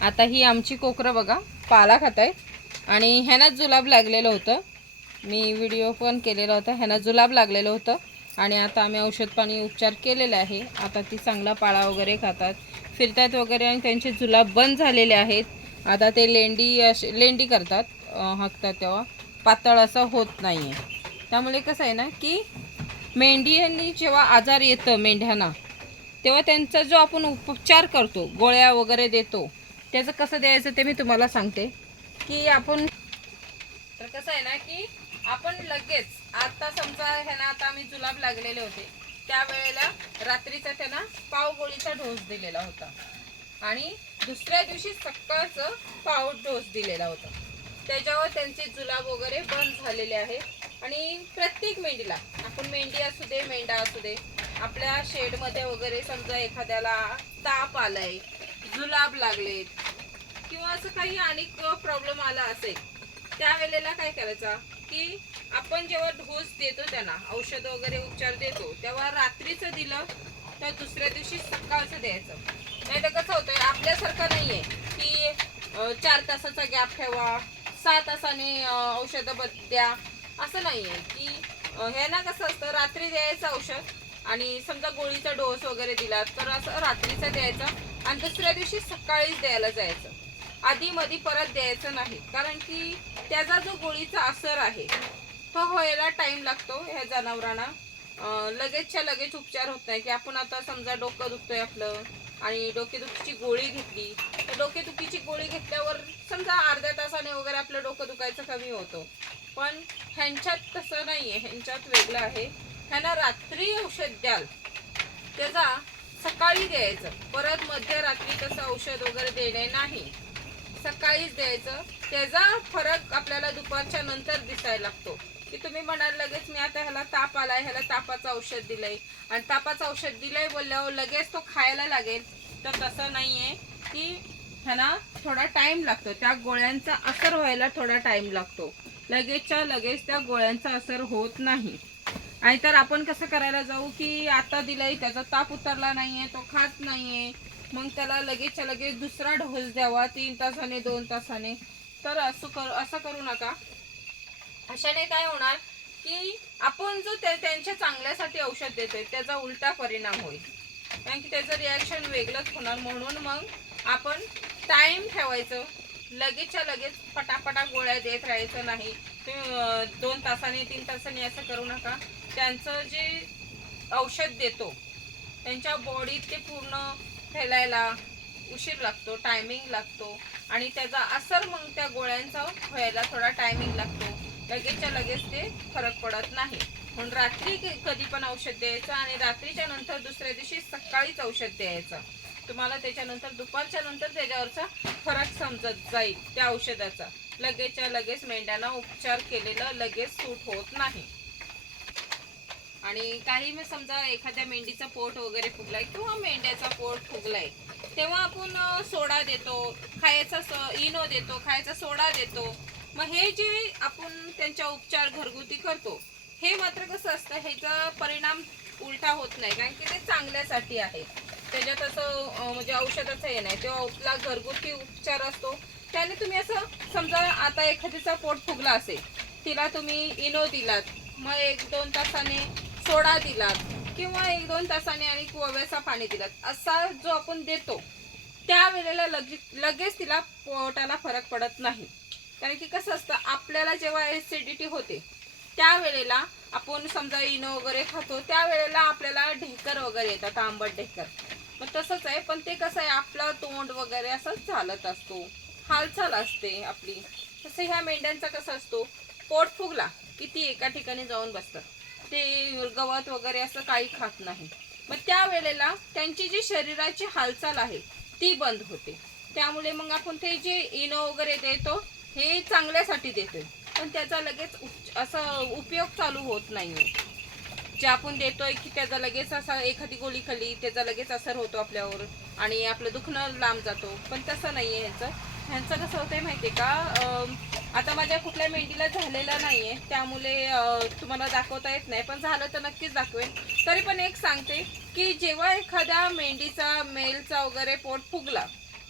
आता ही आमची कोकरं बघा पाला खात आहेत आणि ह्यानाच जुलाब लागलेलं होतं. मी व्हिडिओ पण केलेला होता ह्यानं जुलाब लागलेलं होतं. आणि आता आम्ही औषध पाणी उपचार केलेले आहे. आता ती चांगला पाळा वगैरे खातात. फिरतात वगैरे आणि त्यांचे जुलाब बंद झालेले आहेत. आता ते लेंडी असे लेंडी करतात हाकतात तेव्हा. पातळ असं होत नाही आहे त्यामुळे कसं आहे ना की मेंढ्यांनी जेव्हा आजार येतं मेंढ्यांना तेव्हा त्यांचा जो आपण उपचार करतो गोळ्या वगैरे देतो त्याचं कसं द्यायचं ते मी तुम्हाला सांगते. की आपण तर कसं आहे ना की आपण लगेच आता समजा ह्याना आता आम्ही जुलाब लागलेले होते. त्यावेळेला रात्रीचा त्यांना पावगोळीचा डोस दिलेला होता. आणि दुसऱ्या दिवशी सकाळचं पाव डोस दिलेला होता. त्याच्यावर त्यांचे जुलाब वगैरे बंद झालेले आहे. आणि प्रत्येक मेंढीला आपण मेंढी असू दे मेंढा असू दे आपल्या शेडमध्ये वगैरे समजा एखाद्याला ताप आलाय जुलाब लागलेत किंवा असं काही अनेक प्रॉब्लेम आला असेल त्यावेळेला काय करायचा? की आपण जेव्हा डोस देतो त्यांना औषध वगैरे उपचार देतो तेव्हा रात्रीचं दिलं तर दुसऱ्या दिवशी सकाळचं द्यायचं. नाही तर कसं होतं आपल्यासारखं नाही आहे की चार तासाचा गॅप ठेवा सहा तासाने औषधं बद द्या. असं नाही आहे की हे ना कसं असतं रात्री द्यायचं औषध आणि समजा गोळीचा डोस वगैरे दिला तर असं रात्रीचा द्यायचा आणि दुसऱ्या दिवशी सकाळीच द्यायला जायचं. आधीमधी परत द्यायचं नाही. कारण की त्याचा जो गोळीचा असर आहे तो व्हायला टाइम लागतो ह्या जनावरांना. लगेचच्या लगेच उपचार होत नाही. की आपण आता समजा डोकं दुखतोय आपलं आणि डोकेदुखीची गोळी घेतली तर डोकेदुखीची गोळी घेतल्यावर समजा अर्ध्या तासाने वगैरे आपलं डोकं दुखायचं कमी होतं. पण ह्यांच्यात तसं नाही आहे ह्यांच्यात वेगळं आहे. ह्यांना रात्री औषध द्याल. त्याचा सकाळी द्यायचं. परत मध्यरात्री तसं औषध वगैरे देणे नाही. सकाळीच द्यायचं. त्याचा फरक आपल्याला दुपारच्या नंतर दिसायला लागतो. की तुम्ही म्हणाल लगेच मी आता ह्याला ताप आलाय ह्याला तापाचं औषध दिलंय. आणि तापाचं औषध दिलंय बोलल्यावर लगेच तो खायला लागेल. तर तसं नाहीये की ह्याला थोडा टाइम लागतो. त्या गोळ्यांचा असर व्हायला थोडा टाइम लागतो. लगेचच्या लगेच त्या गोळ्यांचा असर होत नाही. आणि तर आपण कसं करायला जाऊ की आता दिलंय त्याचा ताप उतरला नाहीये तो खात नाहीये. मग त्याला लगेचच्या लगेच दुसरा डोस द्यावा तीन तासाने दोन तासाने. तर असं कर असं करू नका. अशाने काय होणार की आपण जो ते त्यांच्या चांगल्यासाठी औषध देतोय त्याचा उलटा परिणाम होईल. कारण की त्याचं रिॲक्शन वेगळंच होणार. म्हणून मग आपण टाईम ठेवायचं. लगेचच्या लगेच पटापटा गोळ्या देत राहायचं नाही. तुम्ही दोन तासाने तीन तासाने असं करू नका. त्यांचं जे औषध देतो त्यांच्या बॉडीत ते पूर्ण फैलायला उशीर लागतो टायमिंग लागतो आणि त्याचा असर मग त्या गोळ्यांचा व्हायला थोडा टायमिंग लागतो. लगेचच्या लगेच ते फरक पडत नाही. म्हणून रात्री कधी पण औषध द्यायचं आणि रात्रीच्या नंतर दुसऱ्या दिवशी सकाळीच औषध द्यायचं. तुम्हाला त्याच्यानंतर दुपारच्या नंतर त्याच्यावरचा फरक समजत जाईल त्या औषधाचा. लगेचच्या लगेच मेंढ्यांना उपचार केलेलं लगेच सूट होत नाही. आणि काही मग समजा एखाद्या मेंढीचा पोट वगैरे फुगलाय किंवा मेंढ्याचा पोट फुगलाय तेव्हा आपण सोडा देतो खायचा स- इनो देतो खायचा सोडा देतो. मग हे जे आपण त्यांच्या उपचार घरगुती करतो हे मात्र कसं असतं ह्याचा परिणाम उलटा होत नाही कारण की ते चांगल्यासाठी आहे. त्याच्यात असं म्हणजे औषधाचं हे नाही तेव्हा आपला घरगुती उपचार असतो. त्याने तुम्ही असं समजा आता एखादीचा पोट फुगला असेल तिला तुम्ही इनो दिलात मग एक दोन तासाने सोडा दिलात किंवा एक दोन तासाने आणि कोव्याचा पाणी दिलात असा जो आपण देतो त्यावेळेला लगेच लगेच तिला पोटाला फरक पडत नाही. कारण की कसं असतं आपल्याला जेव्हा ऍसिडिटी होते त्यावेळेला आपण समजा इनो वगैरे खातो त्यावेळेला आपल्याला ढेकर वगैरे येतात आंबट ढेकर. मग तसंच आहे पण ते कसं आहे आपलं तोंड वगैरे असं चालत असतो. हालचाल असते आपली. तसं ह्या मेंढ्यांचा कसं असतो पोट फुगला की ती एका ठिकाणी जाऊन बसतात. ते गवत वगैरे असं काही खात नाही. मग त्या वेळेला त्यांची जी शरीराची हालचाल आहे ती बंद होते. त्यामुळे मग आपण ते जे इनो वगैरे देतो हे चांगल्यासाठी देतोय. पण त्याचा लगेच असं उपयोग चालू होत नाही जे आपण देतोय की त्याचा लगेच असा एखादी गोळी खाली त्याचा लगेच असर होतो आपल्यावर आणि आपलं दुखणं लांब जातो. पण तसं नाही आहे ह्याचं. ह्यांचं कसं होतंय माहिती का? आता माझ्या कुठल्या मेंढीला झालेलं नाहीये त्यामुळे तुम्हाला दाखवता येत नाही पण झालं तर नक्कीच दाखवेन. तरी पण एक सांगते की जेव्हा एखाद्या मेंढीचा मेलचा वगैरे पोट फुगला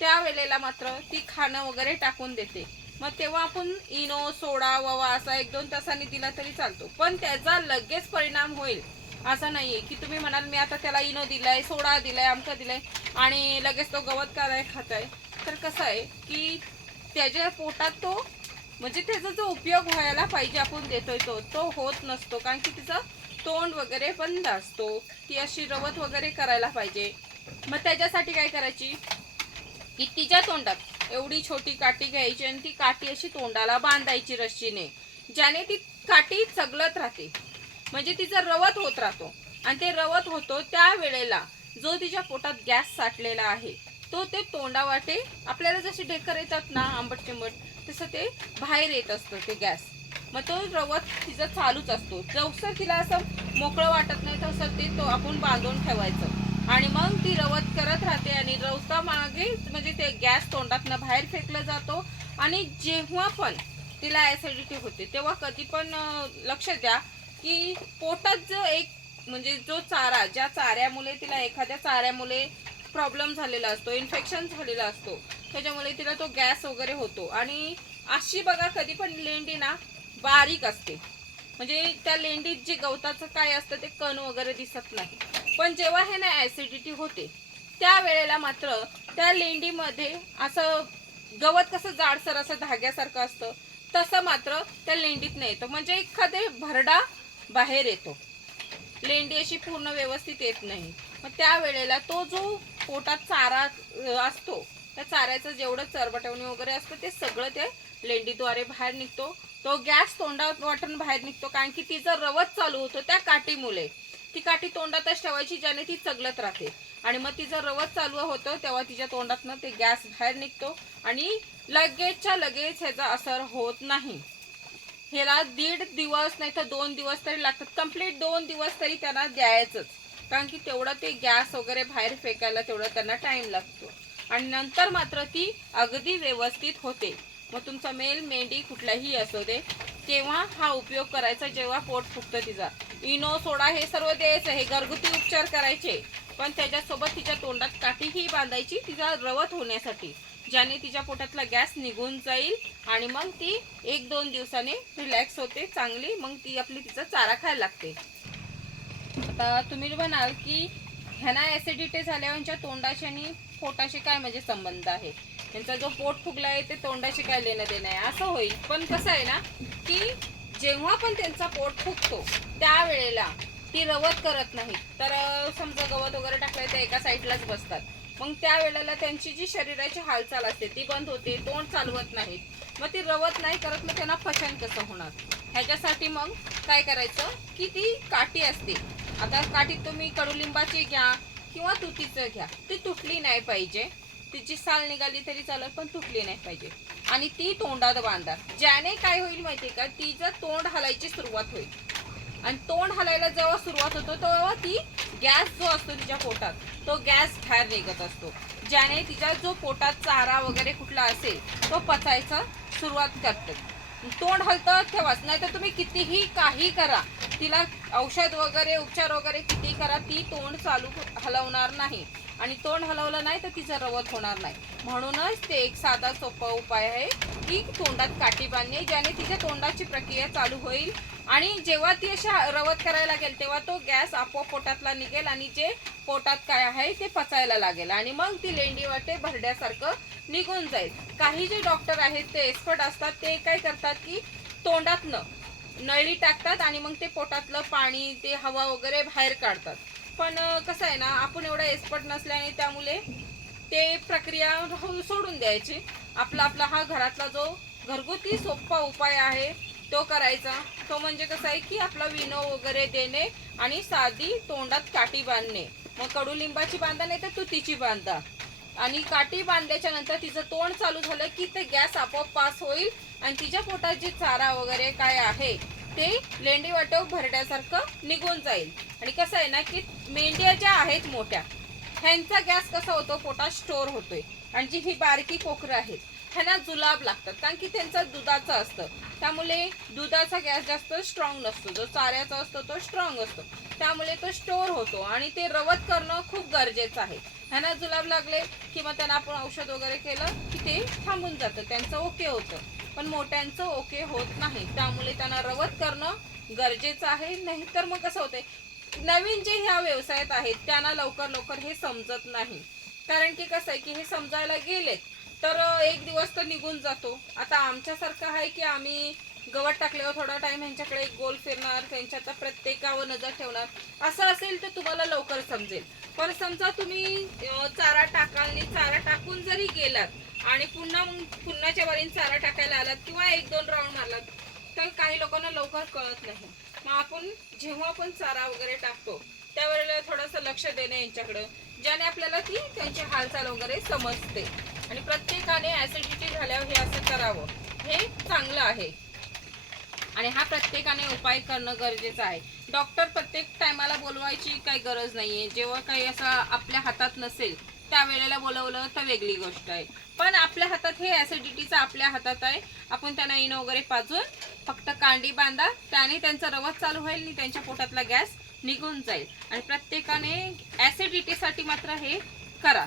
त्यावेळेला मात्र ती खाणं वगैरे टाकून देते. मग तेव्हा आपण इनो सोडा ववा असा एक दोन तासांनी दिला तरी चालतो. पण त्याचा लगेच परिणाम होईल असं नाहीये की तुम्ही म्हणाल मी आता त्याला इनो दिलाय सोडा दिलाय आमका दिलाय आणि लगेच तो गवत काय खाताय. तर कसं आहे की त्याच्या पोटात तो म्हणजे त्याचा जो उपयोग व्हायला पाहिजे आपण देतोय तो तो होत नसतो. कारण की तिचं तोंड वगैरे बंद असतो. ती अशी रवत वगैरे करायला पाहिजे. मग त्याच्यासाठी काय करायची? की तिच्या तोंडात एवढी छोटी काठी घ्यायची आणि ती काठी अशी तोंडाला बांधायची रस्सीने. ज्याने ती काठी चगलत राहते. म्हणजे तिचा रवत होत राहतो. आणि ते रवत होतो त्या वेळेला जो तिच्या पोटात गॅस साठलेला आहे. तो ते तोंडावाटे आपल्याला जसे ढेकर येतात ना आंबट चिंबट तसं ते बाहेर येत असतं ते गॅस. मग तो रवत तिचा चालूच असतो. जवसर तिला असं मोकळं वाटत नाही तसं ते तो आपण बांधून ठेवायचं. आणि मग ती रवत करत राहते आणि रवता मागे म्हणजे ते गॅस तोंडातनं बाहेर फेकला जातो. आणि जेव्हा पण तिला ॲसिडिटी होते तेव्हा कधी पण लक्ष द्या की पोटात जो एक म्हणजे जो चारा ज्या चाऱ्यामुळे तिला एखाद्या चाऱ्यामुळे प्रॉब्लेम झालेला असतो इन्फेक्शन झालेला असतो. त्याच्यामुळे तिला तो गॅस वगैरे होतो. आणि अशी बघा कधी पण लेंडी ना बारीक असते. म्हणजे त्या लेंडीत जे गवताचं काय असतं ते कण वगैरे दिसत नाही. पण जेव्हा हे ना ऍसिडिटी होते त्या वेळेला मात्र त्या लेंडीमध्ये असं गवत कसं जाडसर असं धाग्यासारखं असतं तसं मात्र त्या लेंडीत नाही येतं. म्हणजे एखादे भरडा बाहेर येतो. लेंडी अशी पूर्ण व्यवस्थित येत नाही. मग त्यावेळेला तो जो पोटात चारा असतो. त्या चाऱ्याचं जेवढं चरबटवणी वगैरे असतं ते सगळं ते लेंडीद्वारे बाहेर निघतो. तो गॅस तोंडात वाटून बाहेर निघतो कारण की तिचं रवत चालू होतो त्या काठीमुळे ती काठी तोंडातच ठेवायची ज्याने ती चगलत राहते. आणि मग तिचं रवत चालू होतं तेव्हा तिच्या तोंडातनं ते गॅस बाहेर निघतो आणि लगेचच्या लगेच ह्याचा असर होत नाही. ह्याला दीड दिवस नाही तर दोन दिवस तरी लागतात. कंप्लीट दोन दिवस तरी त्यांना द्यायचंच. कारण की तेवढा ते गॅस वगैरे बाहेर फेकायला तेवढा त्यांना टाईम लागतो. आणि नंतर मात्र ती अगदी व्यवस्थित होते. मग तुमचा मेल मेंढी कुठलाही असू दे तेव्हा हा उपयोग करायचा जेव्हा पोट फुटतं तिचा. इनो सोडा हे सर्व द्यायचं हे घरगुती उपचार करायचे. पण त्याच्यासोबत तिच्या तोंडात काठीही बांधायची तिचा रवत होण्यासाठी ज्याने तिच्या पोटातला गॅस निघून जाईल आणि मग ती एक दोन दिवसाने रिलॅक्स होते चांगली. मग ती आपली तिचा चारा खायला लागते. आता तुम्ही म्हणाल की ह्यांना ऍसिडिटी झाल्यावरच्या तोंडाशी आणि पोटाशी काय म्हणजे संबंध आहे? त्यांचा जो पोट फुगला आहे ते तोंडाशी काय लेणं देणं आहे? असं होईल. पण कसं आहे ना की जेव्हा पण त्यांचा पोट फुगतो त्यावेळेला ती रवत करत नाही. तर समजा गवत वगैरे टाकलंय तर एका साईडलाच बसतात. मग त्यावेळेला त्यांची जी शरीराची हालचाल असते ती बंद होते तोंड चालवत नाहीत. मग ती रवत नाही करत मग त्यांना पचन कसं होणार? ह्याच्यासाठी मग काय करायचं की ती काठी असते आता काठी तुम्ही कडुलिंबाची घ्या किंवा तुतीचं घ्या. ती तुटली नाही पाहिजे. तिची साल निघाली तरी चालत पण तुटली नाही पाहिजे. आणि ती तोंडात बांधा. ज्याने काय होईल माहिती का? तिचं तोंड हलायची सुरुवात होईल. आणि तोंड हलायला जेव्हा सुरुवात होतो तेव्हा ती गॅस जो असतो तिच्या पोटात तो गॅस बाहेर निघत असतो. ज्याने तिच्या जो पोटात चारा वगैरे कुठला असेल तो पचायचा सुरुवात करते. तोंड हलतं ठेवाच. नाहीतर तुम्ही कितीही काही करा तिला औषध वगैरे उपचार वगैरे किती करा ती तोंड चालू हलवणार नाही. आणि तोंड हलवलं नाही तर तिचं रवत होणार नाही. म्हणूनच ते एक साधा सोपा उपाय आहे की तोंडात काठी बांधणे ज्याने तिच्या तोंडाची प्रक्रिया चालू होईल. आणि जेव्हा ती अशा रवत करायला लागेल तेव्हा तो गॅस आपोआप पोटातला निघेल आणि जे पोटात काय आहे ते पचायला लागेल. आणि मग ती लेंडी वाटे भरड्यासारखं निघून जाईल. काही जे डॉक्टर आहेत ते एक्सपर्ट असतात ते काय करतात की तोंडातनं नळी टाकतात आणि मग ते पोटातलं पाणी ते हवा वगैरे बाहेर काढतात. पण कसं आहे ना आपण एवढं एक्सपर्ट नसल्याने त्यामुळे ते प्रक्रिया सोडून द्यायची. आपला आपला हा घरातला जो घरगुती सोपा उपाय आहे तो करायचा. तो म्हणजे कसं आहे की आपला विनो वगैरे देणे आणि साधी तोंडात काठी बांधणे. मग कडुलिंबाची बांधा नाही तर तुतीची बांधा. आणि काठी बांधल्याच्या नंतर तिचं तोंड चालू झालं की ते गॅस आपोआप पास होईल आणि तिच्या पोटात जे चारा वगैरे काय आहे ते लेंडी वाटव भरड्यासारखं निघून जाईल. आणि कसं आहे ना की मेंढ्या ज्या आहेत मोठ्या ह्यांचा गॅस कसा होतो? पोटात स्टोर होतोय. आणि जी ही बारकी कोकरं आहेत ह्यांना जुलाब लागतात. कारण की त्यांचं दुधाचं असतं. त्यामुळे दुधाचा गॅस जास्त स्ट्रॉंग नसतो. जो चाऱ्याचा असतो तो स्ट्रॉंग असतो. त्यामुळे तो स्टोर होतो. आणि ते रवत करणं खूप गरजेचं आहे. ह्यांना जुलाब लागले की मग त्यांना आपण औषध वगैरे केलं की ते थांबून जातं. त्यांचं ओके होतं. पण मोठ्यांचं ओके होत नाही. त्यामुळे त्यांना रवत करणं गरजेचं आहे. नाही तर मग कसं होते नवीन जे ह्या व्यवसायात आहेत त्यांना लवकर लवकर हे समजत नाही. कारण की कसं आहे की हे समजायला गेलेत तर एक दिवस तर निघून जातो. आता आमच्यासारखं आहे की आम्ही गवत टाकल्यावर थोडा टाइम ह्यांच्याकडे गोल फिरणार त्यांच्याचा प्रत्येकावर नजर ठेवणार. असं असेल तर तुम्हाला लवकर समजेल. पण समजा तुम्ही चारा टाकाल आणि चारा टाकून जरी गेलात आणि पुन्हा मग पुन्हाच्या वरील चारा टाकायला आलात किंवा एक दोन राऊंड मारलात तर काही लोकांना लवकर कळत नाही. मग आपण जेव्हा आपण चारा वगैरे टाकतो त्यावेळेला थोडंसं लक्ष देणे यांच्याकडं ज्याने आपल्याला ती त्यांची हालचाल वगैरे समजते. आणि प्रत्येकाने ऍसिडिटी झाल्यावर हे असं करावं. हे चांगलं आहे. आणि हा प्रत्येकाने उपाय करणं गरजेचं आहे. डॉक्टर प्रत्येक टायमाला बोलवायची काही गरज नाहीये. जेव्हा काही असं आपल्या हातात नसेल त्यावेळेला बोलवलं तर वेगळी गोष्ट आहे. पण आपल्या हातात हे ऍसिडिटीचं आपल्या हातात आहे. आपण त्यांना इन वगैरे पाजून फक्त कांडी बांधा त्याने त्यांचा रवत चालू होईल आणि त्यांच्या पोटातला गॅस निघून जाईल. आणि प्रत्येकाने ऍसिडिटीसाठी मात्र हे करा.